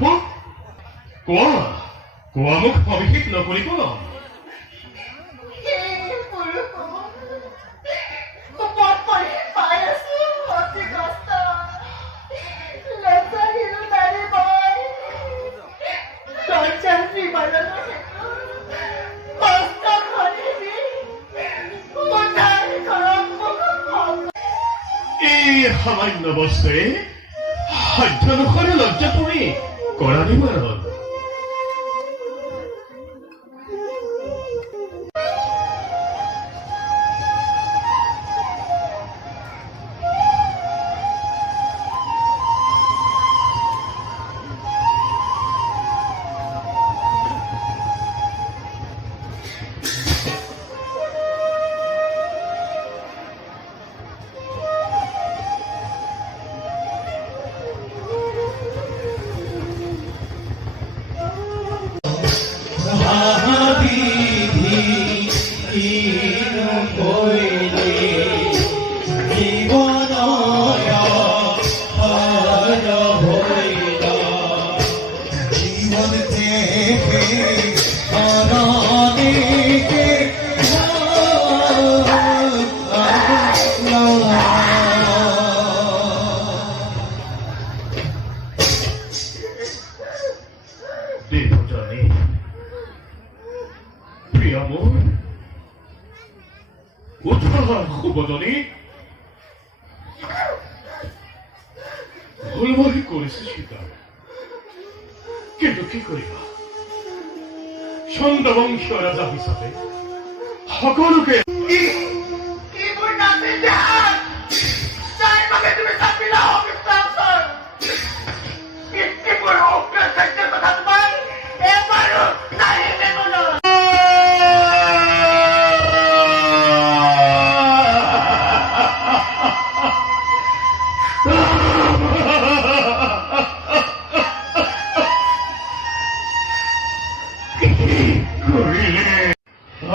উপৰ কোয়া কোয়া মুখ অভিষেক নকৰিব এই সামান্য বস্তুৱে সাধ্যানুসাৰে লজ্জা কৰি কৰালী মাৰণ সুবদনী ভুলবহি কৰিছে স্বীকাৰ কিন্তু কি কৰিবা চন্দ্ৰবংশীয় ৰজা হিচাপে সকলোকে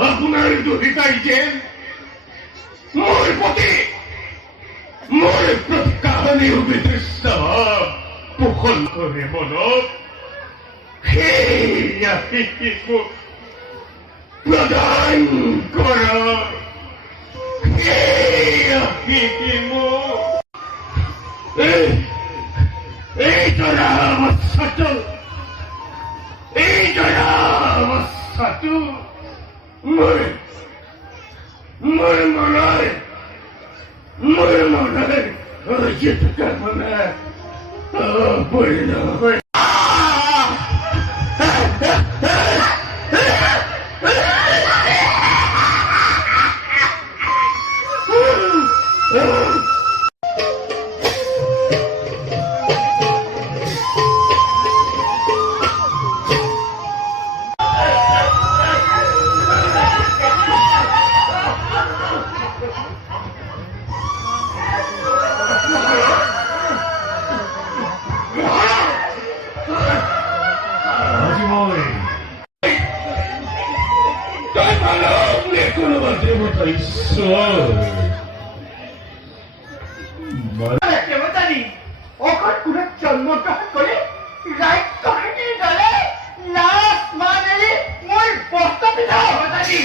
আপোনাৰ দুহিতাই যেন মোৰ প্ৰতি কাহানী বিদৃষ্ট পোষণ কৰে মনত সেয়া শিকিব প্ৰদান কৰ সেয়া শিকিব এই জৰা অৱস্থাটো মোৰ মনৰ যিটো মানে পৰিণাম জন্মগ্ৰহণ কৰে ৰাজ্যখানিৰ দলে লাশ মানেলি মোৰ বস্ত্ৰ পিন্ধা হতানি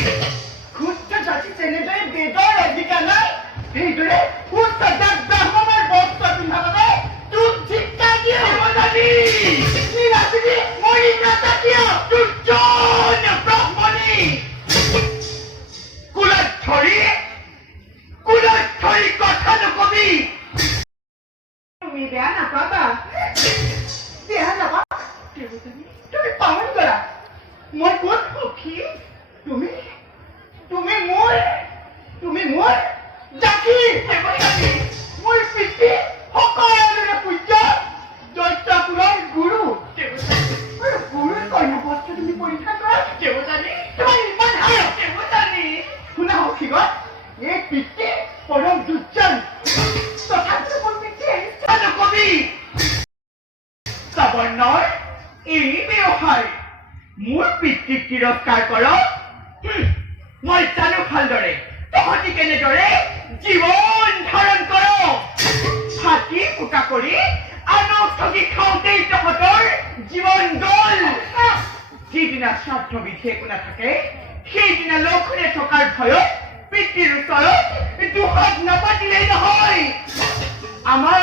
ক্ষুদ্ৰ জাতি যেনেদৰে বেদৰ অধিকাৰ নাই সেইদৰে উচ্চ জাত ব্ৰাহ্মণৰ বস্ত্ৰ পিন্ধা বাবে তোক ধিক্কা দিয়ে হতানি নিৰাচিনী মৰি নাথাকিয় দুৰ্জন ব্ৰাহ্মণী কুলত ধৰি কথা নকবি তুমি বেয়া নাপাবা তুমি পালন কৰা মই ক'ত সুখী তুমি মোৰ জাতি মোৰ পিতৃ সকলোৰে পূজ্য দৈত্যকুলৰ গুৰু গুৰুৰ কৰ্ণবস্ত্ৰ তুমি পৰীক্ষা কৰা তোমাৰ ইমান হায় শুনা সখীগণ এই পিতৃ পৰম দুৰ্জন তথাপিও মোৰ পিতৃ নকবি সবৰ্ণৰ এই ব্যৱহাৰ মোৰ পিতৃক তিৰস্কাৰ কৰ মই জানো ভালদৰে তহঁতি কেনেদৰে জীৱন ধাৰণ কৰ ফাটি ফুটা কৰি আনক ঠগি খাওঁতেই তহঁতৰ জীৱন গ'ল যিদিনা স্বাৰ্থ বিধি একো নাথাকে সেইদিনা লঘোনে থকাৰ ভয়ত পিতৃৰ ওচৰত দুহাত নাপাতিলেই নহয় আমাৰ